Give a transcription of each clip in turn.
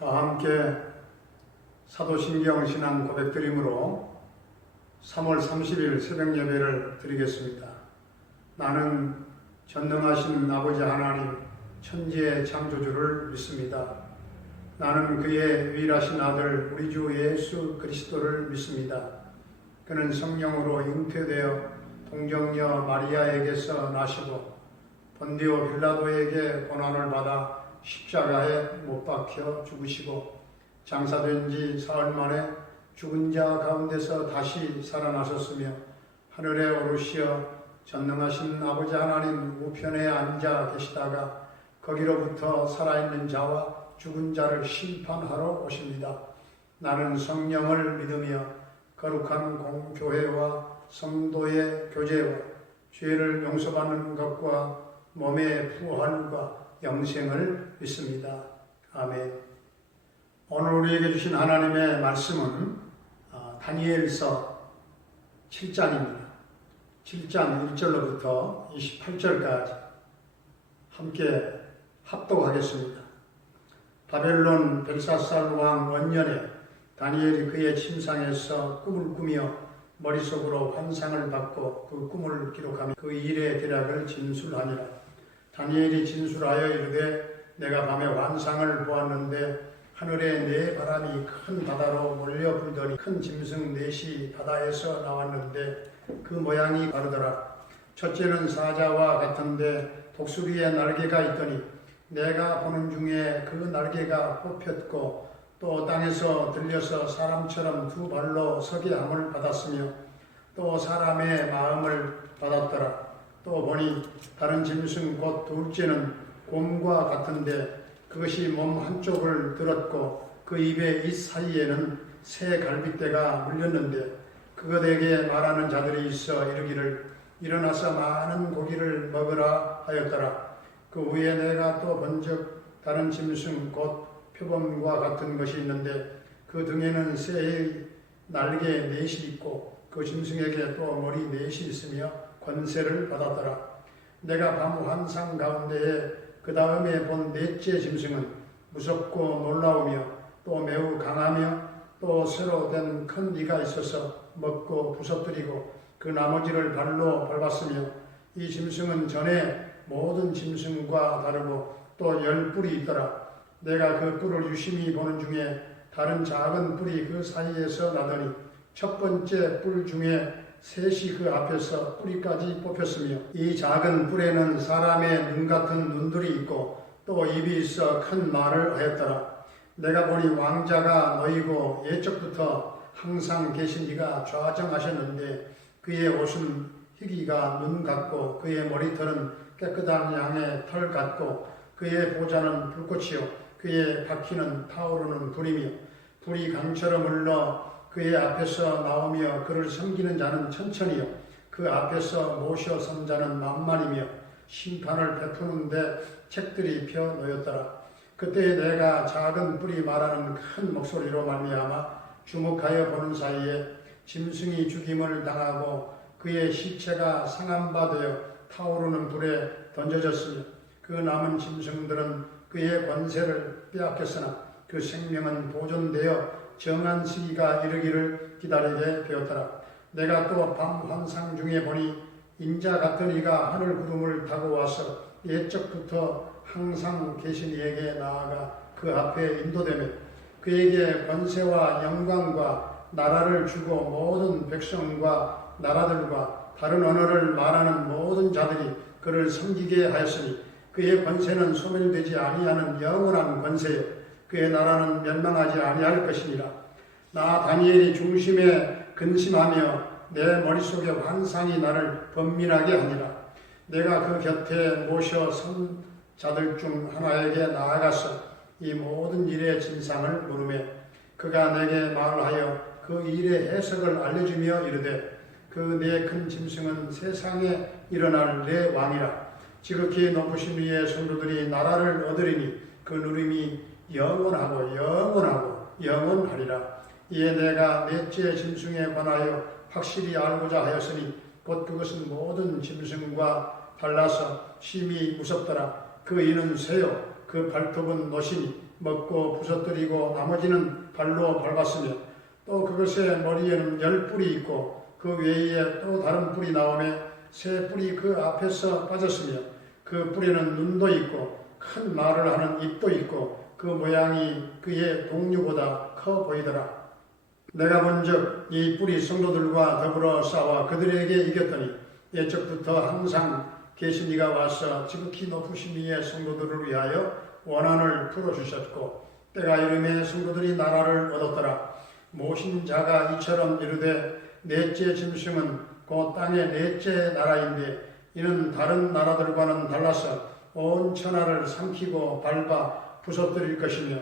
다 함께 사도신경 신앙 고백드림으로 3월 30일 새벽 예배를 드리겠습니다. 나는 전능하신 아버지 하나님 천지의 창조주를 믿습니다. 나는 그의 유일하신 아들 우리 주 예수 그리스도를 믿습니다. 그는 성령으로 잉태되어 동정녀 마리아에게서 나시고 본디오 빌라도에게 고난을 받아 십자가에 못 박혀 죽으시고 장사된 지 사흘 만에 죽은 자 가운데서 다시 살아나셨으며 하늘에 오르시어 전능하신 아버지 하나님 우편에 앉아 계시다가 거기로부터 살아있는 자와 죽은 자를 심판하러 오십니다. 나는 성령을 믿으며 거룩한 공교회와 성도의 교제와 죄를 용서받는 것과 몸의 부활과 영생을 믿습니다. 아멘. 오늘 우리에게 주신 하나님의 말씀은 다니엘서 7장입니다. 7장 1절로부터 28절까지 함께 합독하겠습니다. 바벨론 벨사살 왕 원년에 다니엘이 그의 침상에서 꿈을 꾸며 머릿속으로 환상을 받고 그 꿈을 기록하며 그 일의 대략을 진술하니라. 다니엘이 진술하여 이르되 내가 밤에 환상을 보았는데 하늘에 네 바람이 큰 바다로 몰려 불더니 큰 짐승 넷이 바다에서 나왔는데 그 모양이 다르더라. 첫째는 사자와 같은데 독수리의 날개가 있더니 내가 보는 중에 그 날개가 뽑혔고 또 땅에서 들려서 사람처럼 두 발로 서게 함을 받았으며 또 사람의 마음을 받았더라. 또 보니 다른 짐승 곧 둘째는 곰과 같은데 그것이 몸 한쪽을 들었고 그 입의 이 사이에는 새 갈빗대가 물렸는데 그것에게 말하는 자들이 있어 이르기를 일어나서 많은 고기를 먹으라 하였더라. 그 후에 내가 또 본즉 다른 짐승 곧 표범과 같은 것이 있는데 그 등에는 새의 날개 넷이 있고 그 짐승에게 또 머리 넷이 있으며 권세를 받았더라. 내가 밤 환상 가운데에 그 다음에 본 넷째 짐승은 무섭고 놀라우며 또 매우 강하며 또 새로 된 큰 이가 있어서 먹고 부서뜨리고 그 나머지를 발로 밟았으며 이 짐승은 전에 모든 짐승과 다르고 또 10뿔이 있더라. 내가 그 뿔을 유심히 보는 중에 다른 작은 뿔이 그 사이에서 나더니 첫 번째 뿔 중에 셋이 그 앞에서 뿌리까지 뽑혔으며 이 작은 뿔에는 사람의 눈 같은 눈들이 있고 또 입이 있어 큰 말을 하였더라. 내가 보니 왕자가 너희고 예적부터 항상 계신 이가 좌정하셨는데 그의 옷은 희기가 눈 같고 그의 머리털은 깨끗한 양의 털 같고 그의 보좌는 불꽃이요 그의 바퀴는 타오르는 불이며 불이 강처럼 흘러 그의 앞에서 나오며 그를 섬기는 자는 천천히요 그 앞에서 모셔 선 자는 만만이며 심판을 베푸는데 책들이 펴 놓였더라. 그때 내가 작은 뿔이 말하는 큰 목소리로 말미암아 주목하여 보는 사이에 짐승이 죽임을 당하고 그의 시체가 상한 바 되어 타오르는 불에 던져졌으며 그 남은 짐승들은 그의 권세를 빼앗겼으나 그 생명은 보존되어 정한 시기가 이르기를 기다리게 되었더라. 내가 또 밤 환상 중에 보니 인자 같은 이가 하늘 구름을 타고 와서 옛적부터 항상 계신 이에게 나아가 그 앞에 인도되며 그에게 권세와 영광과 나라를 주고 모든 백성과 나라들과 다른 언어를 말하는 모든 자들이 그를 섬기게 하였으니 그의 권세는 소멸되지 아니하는 영원한 권세요 그의 나라는 멸망하지 아니할 것이니라. 나 다니엘이 중심에 근심하며 내 머릿속에 환상이 나를 번민하게 하니라. 내가 그 곁에 모셔 선 자들 중 하나에게 나아가서 이 모든 일의 진상을 물으매 그가 내게 말하여 그 일의 해석을 알려주며 이르되 그 네 큰 짐승은 세상에 일어날 내 왕이라. 지극히 높으신 이의 성도들이 나라를 얻으리니 그 누림이 영원하고 영원하리라. 이에 내가 넷째 짐승에 관하여 확실히 알고자 하였으니 곧 그것은 모든 짐승과 달라서 심히 무섭더라. 그 이는 새요 그 발톱은 노시니 먹고 부서뜨리고 나머지는 발로 밟았으며 또 그것의 머리에는 10뿔이 있고 그 외에 또 다른 뿔이 나오며 새 뿔이 그 앞에서 빠졌으며 그 뿔에는 눈도 있고 큰 말을 하는 입도 있고 그 모양이 그의 동류보다 커 보이더라. 내가 본즉 이 뿔이 성도들과 더불어 싸워 그들에게 이겼더니 예적부터 항상 계신 이가 와서 지극히 높으신 이의 성도들을 위하여 원한을 풀어주셨고 때가 이름에 성도들이 나라를 얻었더라. 모신 자가 이처럼 이르되 넷째 짐승은 그 땅의 넷째 나라인데 이는 다른 나라들과는 달라서 온 천하를 삼키고 밟아 부서뜨릴 것이며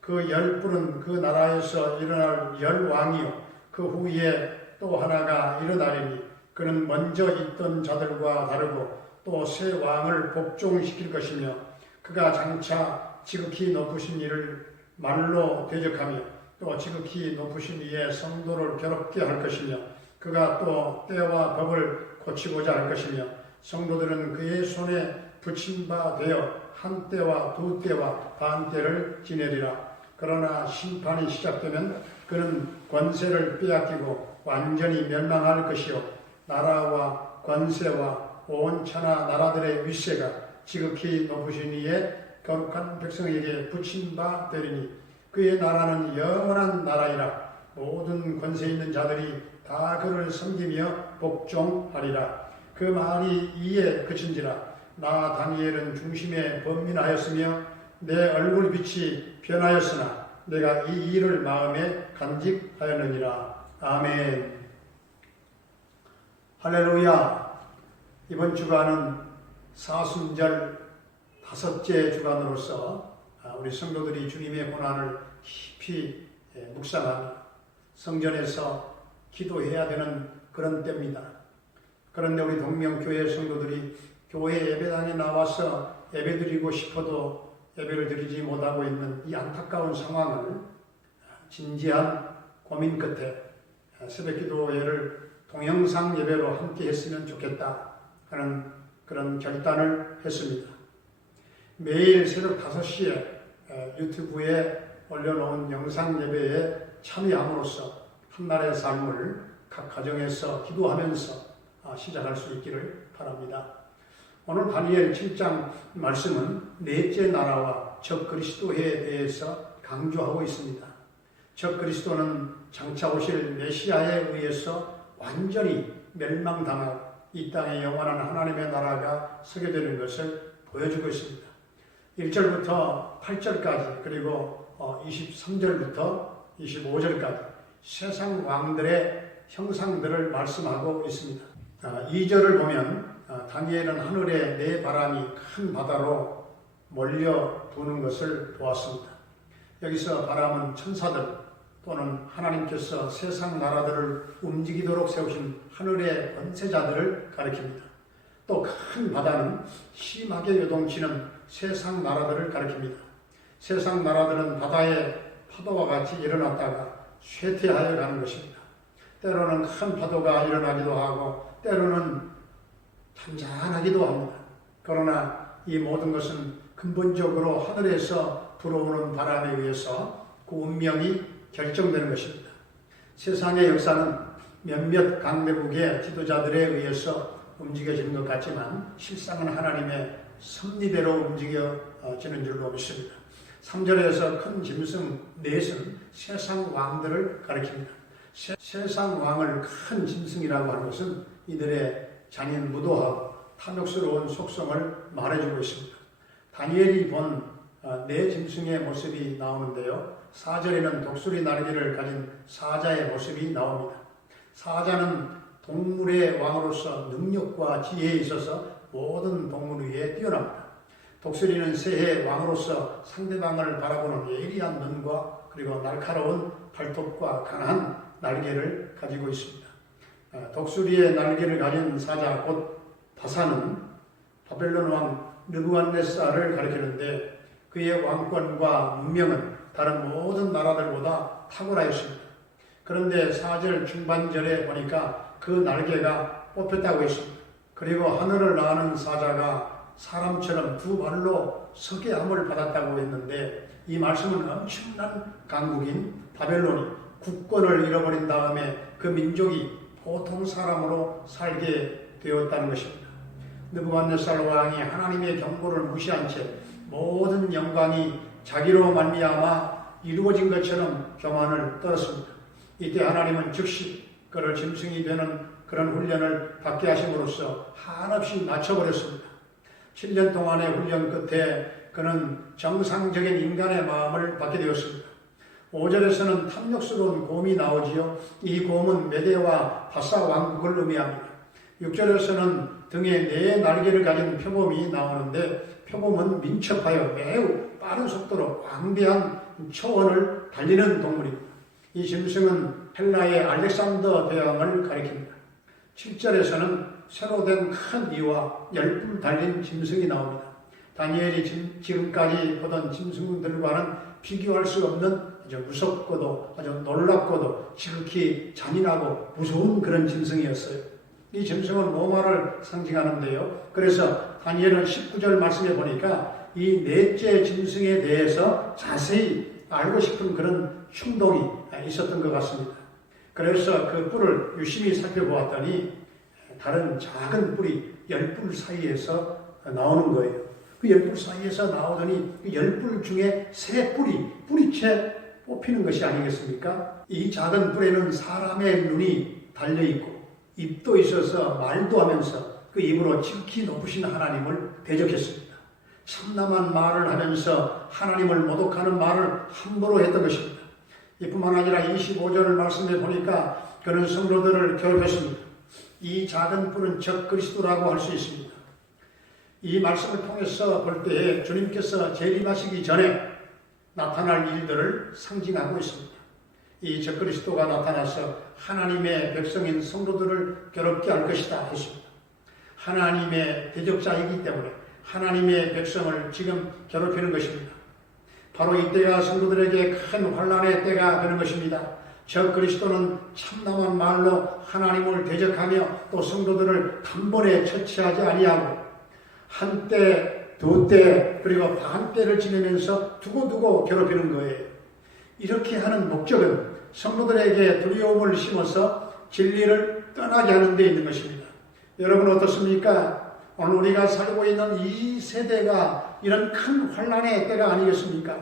그 10뿔은 그 나라에서 일어날 10왕이요 그 후에 또 하나가 일어나리니 그는 먼저 있던 자들과 다르고 또 새 왕을 복종시킬 것이며 그가 장차 지극히 높으신 이를 말로 대적하며 또 지극히 높으신 이의 성도를 괴롭게 할 것이며 그가 또 때와 법을 고치고자 할 것이며 성도들은 그의 손에 붙인 바 되어 한 때와 두 때와 반 때를 지내리라. 그러나 심판이 시작되면 그는 권세를 빼앗기고 완전히 멸망할 것이요 나라와 권세와 온 천하 나라들의 윗세가 지극히 높으신 이의 거룩한 백성에게 붙인 바 되리니 그의 나라는 영원한 나라이라. 모든 권세 있는 자들이 다 그를 섬기며 복종하리라. 그 말이 이에 그친지라. 나 다니엘은 중심에 번민하였으며 내 얼굴빛이 변하였으나 내가 이 일을 마음에 간직하였느니라. 아멘. 할렐루야. 이번 주간은 사순절 5째 주간으로서 우리 성도들이 주님의 고난을 깊이 묵상하며 성전에서 기도해야 되는 그런 때입니다. 그런데 우리 동명교회 성도들이 교회 예배당에 나와서 예배드리고 싶어도 예배를 드리지 못하고 있는 이 안타까운 상황을 진지한 고민 끝에 새벽기도회를 동영상 예배로 함께 했으면 좋겠다 하는 그런 결단을 했습니다. 매일 새벽 5시에 유튜브에 올려놓은 영상 예배에 참여함으로써 한날의 삶을 각 가정에서 기도하면서 시작할 수 있기를 바랍니다. 오늘 다니엘 7장 말씀은 넷째 나라와 적 그리스도에 대해서 강조하고 있습니다. 적 그리스도는 장차 오실 메시아에 의해서 완전히 멸망당할 이 땅에 영원한 하나님의 나라가 서게 되는 것을 보여주고 있습니다. 1절부터 8절까지 그리고 23절부터 25절까지 세상 왕들의 형상들을 말씀하고 있습니다. 2절을 보면 다니엘은 하늘에 네 바람이 큰 바다로 몰려드는 것을 보았습니다. 여기서 바람은 천사들 또는 하나님께서 세상 나라들을 움직이도록 세우신 하늘의 권세자들을 가리킵니다. 또 큰 바다는 심하게 요동치는 세상 나라들을 가리킵니다. 세상 나라들은 바다의 파도와 같이 일어났다가 쇠퇴하여 가는 것입니다. 때로는 큰 파도가 일어나기도 하고 때로는 잔잔하기도 합니다. 그러나 이 모든 것은 근본적으로 하늘에서 불어오는 바람에 의해서 그 운명이 결정되는 것입니다. 세상의 역사는 몇몇 강대국의 지도자들에 의해서 움직여지는 것 같지만 실상은 하나님의 섭리대로 움직여지는 줄로 믿습니다. 3절에서 큰 짐승 넷은 세상 왕들을 가리킵니다. 세상 왕을 큰 짐승이라고 하는 것은 이들의 잔인 무도하고 탐욕스러운 속성을 말해주고 있습니다. 다니엘이 본 네 짐승의 모습이 나오는데요. 4절에는 독수리 날개를 가진 사자의 모습이 나옵니다. 사자는 동물의 왕으로서 능력과 지혜에 있어서 모든 동물 위에 뛰어납니다. 독수리는 새의 왕으로서 상대방을 바라보는 예리한 눈과 그리고 날카로운 발톱과 강한 날개를 가지고 있습니다. 독수리의 날개를 가진 사자 곧 바사는 바벨론 왕 느부갓네살을 가리키는데 그의 왕권과 문명은 다른 모든 나라들보다 탁월하였습니다. 그런데 4절 중반절에 보니까 그 날개가 뽑혔다고 했습니다. 그리고 하늘을 나는 사자가 사람처럼 두 발로 서게 함을 받았다고 했는데 이 말씀은 엄청난 강국인 바벨론이 국권을 잃어버린 다음에 그 민족이 보통 사람으로 살게 되었다는 것입니다. 느부갓네살 왕이 하나님의 경고를 무시한 채 모든 영광이 자기로 말미암아 이루어진 것처럼 교만을 떨었습니다. 이때 하나님은 즉시 그를 짐승이 되는 그런 훈련을 받게 하심으로써 한없이 낮춰버렸습니다. 7년 동안의 훈련 끝에 그는 정상적인 인간의 마음을 받게 되었습니다. 5절에서는 탐욕스러운 곰이 나오지요. 이 곰은 메대와 바사 왕국을 의미합니다. 6절에서는 등에 4날개를 가진 표범이 나오는데 표범은 민첩하여 매우 빠른 속도로 광대한 초원을 달리는 동물입니다. 이 짐승은 헬라의 알렉산더 대왕을 가리킵니다. 7절에서는 새로 된 큰 이와 10뿔 달린 짐승이 나옵니다. 다니엘이 지금까지 보던 짐승들과는 비교할 수 없는 아주 무섭고도 아주 놀랍고도 지극히 잔인하고 무서운 그런 짐승이었어요. 이 짐승은 로마를 상징하는데요. 그래서 다니엘은 19절 말씀에 보니까 이 넷째 짐승에 대해서 자세히 알고 싶은 그런 충동이 있었던 것 같습니다. 그래서 그 뿔을 유심히 살펴보았더니 다른 작은 뿔이 10뿔 사이에서 나오는 거예요. 그 10뿔 사이에서 나오더니 그 10뿔 중에 3뿔이 뿌리채 뽑히는 것이 아니겠습니까? 이 작은 뿔에는 사람의 눈이 달려있고 입도 있어서 말도 하면서 그 입으로 지극히 높으신 하나님을 대적했습니다. 참담한 말을 하면서 하나님을 모독하는 말을 함부로 했던 것입니다. 이뿐만 아니라 25절을 말씀해 보니까 그는 성도들을 괴롭혔습니다. 이 작은 뿔은 적 그리스도라고 할 수 있습니다. 이 말씀을 통해서 볼 때에 주님께서 재림하시기 전에 나타날 일들을 상징하고 있습니다. 이 적 그리스도가 나타나서 하나님의 백성인 성도들을 괴롭게 할 것이다 했습니다. 하나님의 대적자이기 때문에 하나님의 백성을 지금 괴롭히는 것입니다. 바로 이때가 성도들에게 큰 환난의 때가 되는 것입니다. 적 그리스도는 참담한 말로 하나님을 대적하며 또 성도들을 단번에 처치하지 아니하고 한때, 두때, 그리고 반때를 지내면서 두고두고 괴롭히는 거예요. 이렇게 하는 목적은 성도들에게 두려움을 심어서 진리를 떠나게 하는 데 있는 것입니다. 여러분 어떻습니까? 오늘 우리가 살고 있는 이 세대가 이런 큰 환난의 때가 아니겠습니까?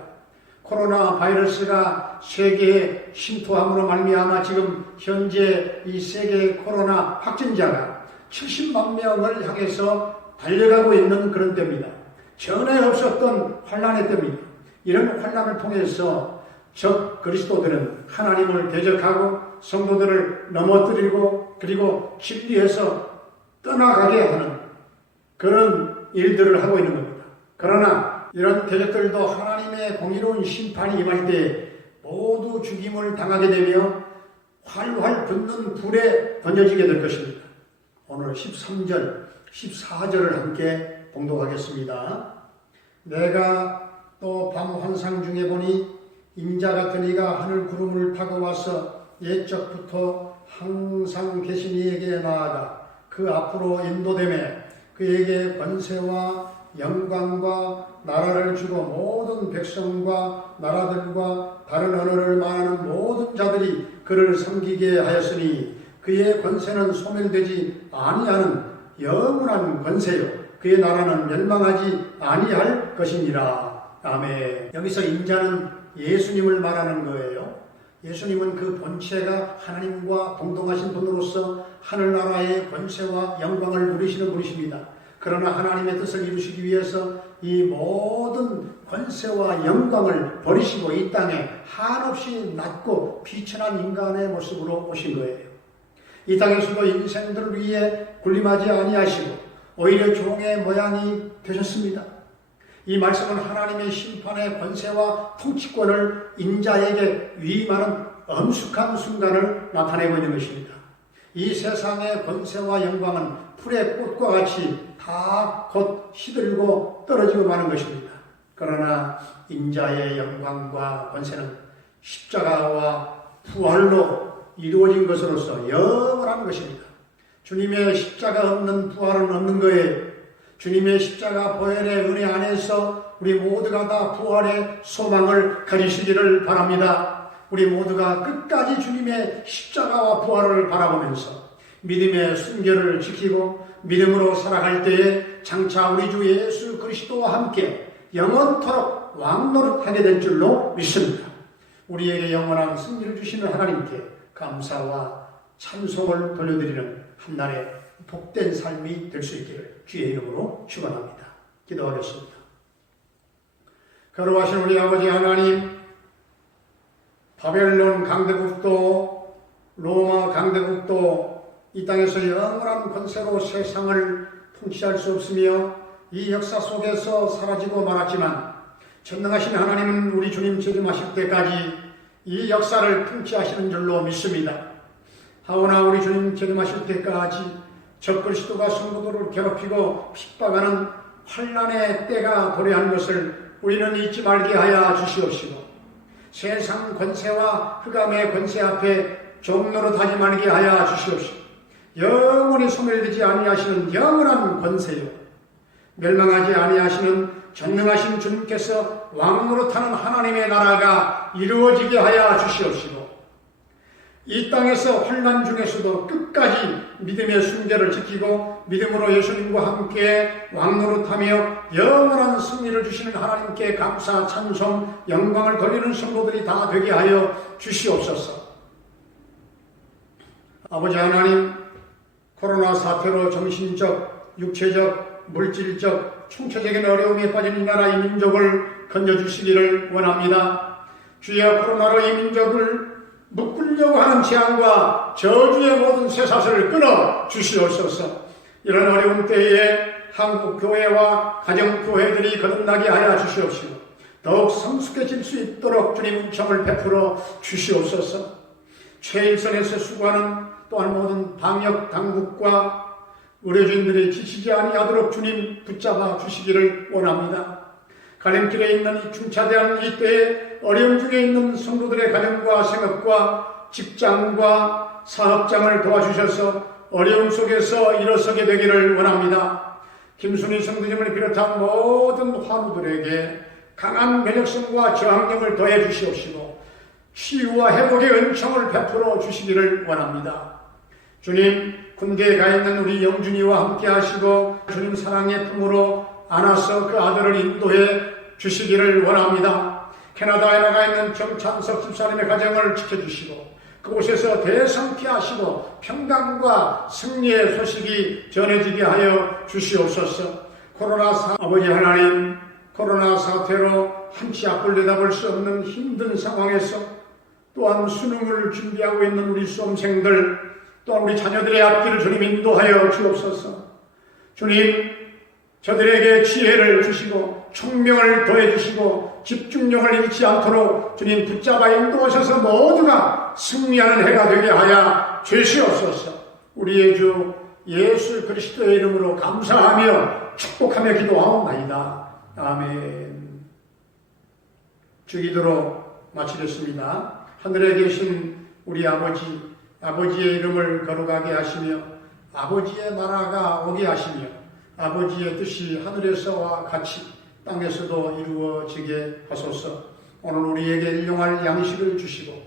코로나 바이러스가 세계에 침투함으로 말미암아 지금 현재 이 세계 코로나 확진자가 70만 명을 향해서 달려가고 있는 그런 때입니다. 전에 없었던 환난의 때입니다. 이런 환난을 통해서 적 그리스도들은 하나님을 대적하고 성도들을 넘어뜨리고 그리고 진리에서 떠나가게 하는 그런 일들을 하고 있는 겁니다. 그러나 이런 대적들도 하나님의 공의로운 심판이 임할 때 모두 죽임을 당하게 되며 활활 붙는 불에 던져지게 될 것입니다. 오늘 13절, 14절을 함께 봉독하겠습니다. 내가 또 밤 환상 중에 보니 인자 같은 이가 하늘 구름을 타고 와서 옛적부터 항상 계신 이에게 나아가 그 앞으로 인도되매 그에게 권세와 영광과 나라를 주고 모든 백성과 나라들과 다른 언어를 말하는 모든 자들이 그를 섬기게 하였으니 그의 권세는 소멸되지 아니하는 영원한 권세요 그의 나라는 멸망하지 아니할 것이니라. 아멘. 여기서 인자는 예수님을 말하는 거예요. 예수님은 그 본체가 하나님과 동등하신 분으로서 하늘나라의 권세와 영광을 누리시는 분이십니다. 그러나 하나님의 뜻을 이루시기 위해서 이 모든 권세와 영광을 버리시고 이 땅에 한없이 낮고 비천한 인간의 모습으로 오신 거예요. 이 땅에서도 인생들을 위해 군림하지 아니하시고 오히려 종의 모양이 되셨습니다. 이 말씀은 하나님의 심판의 권세와 통치권을 인자에게 위임하는 엄숙한 순간을 나타내고 있는 것입니다. 이 세상의 권세와 영광은 풀의 꽃과 같이 다 곧 시들고 떨어지고 마는 것입니다. 그러나 인자의 영광과 권세는 십자가와 부활로 이루어진 것으로서 영원한 것입니다. 주님의 십자가 없는 부활은 없는 거예요. 주님의 십자가 보혈의 은혜 안에서 우리 모두가 다 부활의 소망을 가지시기를 바랍니다. 우리 모두가 끝까지 주님의 십자가와 부활을 바라보면서 믿음의 순결을 지키고 믿음으로 살아갈 때에 장차 우리 주 예수 그리스도와 함께 영원토록 왕노릇하게 될 줄로 믿습니다. 우리에게 영원한 승리를 주시는 하나님께 감사와 찬송을 돌려드리는 한날의 복된 삶이 될 수 있기를 주의 이름으로 축원합니다. 기도하겠습니다. 거룩하신 우리 아버지 하나님, 바벨론 강대국도 로마 강대국도 이 땅에서 영원한 권세로 세상을 통치할 수 없으며 이 역사 속에서 사라지고 말았지만 전능하신 하나님은 우리 주님 재림하실 때까지 이 역사를 통치하시는 줄로 믿습니다. 하오나 우리 주님 재림하실 때까지 적그리스도가 성도들을 괴롭히고 핍박하는 환난의 때가 도래한 것을 우리는 잊지 말게 하여 주시옵시고 세상 권세와 흑암의 권세 앞에 종노릇하지 말게 하여 주시옵시고 영원히 소멸되지 아니하시는 영원한 권세요 멸망하지 아니하시는 전능하신 주님께서 왕노릇하는 하나님의 나라가 이루어지게 하여 주시옵시고 이 땅에서 환난 중에서도 끝까지 믿음의 순결을 지키고 믿음으로 예수님과 함께 왕노릇하며 영원한 승리를 주시는 하나님께 감사, 찬송, 영광을 돌리는 성도들이 다 되게 하여 주시옵소서. 아버지 하나님, 코로나 사태로 정신적, 육체적, 물질적, 총체적인 어려움에 빠진 이 나라 이 민족을 건져주시기를 원합니다. 주여 코로나로 이 민족을 묶으려고 하는 재앙과 저주의 모든 쇠사슬을 끊어 주시옵소서. 이런 어려운 때에 한국 교회와 가정 교회들이 거듭나게 하여 주시옵시고 더욱 성숙해질 수 있도록 주님 은총을 베풀어 주시옵소서. 최일선에서 수고하는 또한 모든 방역 당국과 의료진들이 지치지 아니하도록 주님 붙잡아 주시기를 원합니다. 갈림길에 있는 이 중차대한 이 때에 어려움 중에 있는 성도들의 가정과 생업과 직장과 사업장을 도와주셔서 어려움 속에서 일어서게 되기를 원합니다. 김순희 성도님을 비롯한 모든 환우들에게 강한 면역성과 저항력을 더해 주시옵시고 치유와 회복의 은총을 베풀어 주시기를 원합니다. 주님, 군대에 가 있는 우리 영준이와 함께 하시고 주님 사랑의 품으로 안아서 그 아들을 인도해 주시기를 원합니다. 캐나다에 나가 있는 정찬석 집사님의 가정을 지켜주시고 그곳에서 대성케 하시고 평강과 승리의 소식이 전해지게 하여 주시옵소서. 아버지 하나님, 코로나 사태로 한치 앞을 내다볼 수 없는 힘든 상황에서 또한 수능을 준비하고 있는 우리 수험생들 또한 우리 자녀들의 앞길을 주님 인도하여 주옵소서. 주님, 저들에게 지혜를 주시고 총명을 더해주시고 집중력을 잃지 않도록 주님 붙잡아 인도하셔서 모두가 승리하는 해가 되게 하여 주시옵소서. 우리의 주 예수 그리스도의 이름으로 감사하며 축복하며 기도하옵나이다. 아멘. 주기도로 마치겠습니다. 하늘에 계신 우리 아버지의 이름을 거룩하게 하시며 아버지의 나라가 오게 하시며 아버지의 뜻이 하늘에서와 같이 땅에서도 이루어지게 하소서. 오늘 우리에게 일용할 양식을 주시고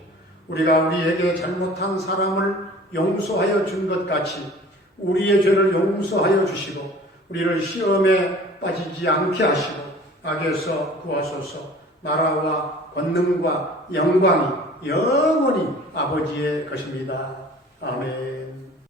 우리가 우리에게 잘못한 사람을 용서하여 준 것 같이 우리의 죄를 용서하여 주시고 우리를 시험에 빠지지 않게 하시고 악에서 구하소서. 나라와 권능과 영광이 영원히 아버지의 것입니다. 아멘.